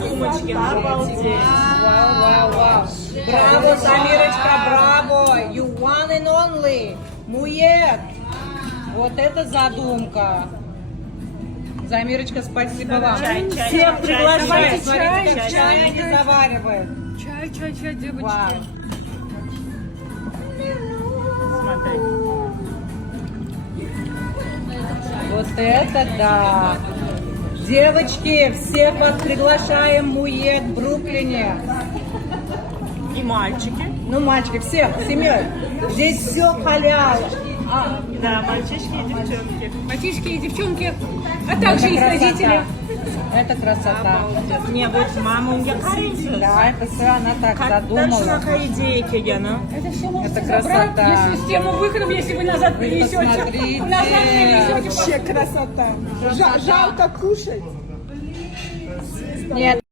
сумочки. Обалдеть. Вау, вау, вау. Браво, Замирочка, браво. You one and only. Мует. Вот это задумка. Замирочка, спасибо вам. Чай, чай, Всех чай, приглашаю. давайте Смотрите, как чай, чай они заваривают. Чай, девочки. Вау. Смотри. Вот это да! Девочки, всех вас приглашаем в Мует в Бруклине. И мальчики. Ну, мальчики, всех, семьей. Здесь все халял. Да, мальчишки и девчонки. Мальчишки и девчонки, а также их красота. родители. Это красота. Не, вот мама у меня кажется. Да, это все она так Точно задумала. какая идея, Кегена. Это все можно Это забрать, красота. если систему выходом, если вы назад Вы перенесете. посмотрите. Назад перенесете. Вообще красота. Жалко кушать. Нет.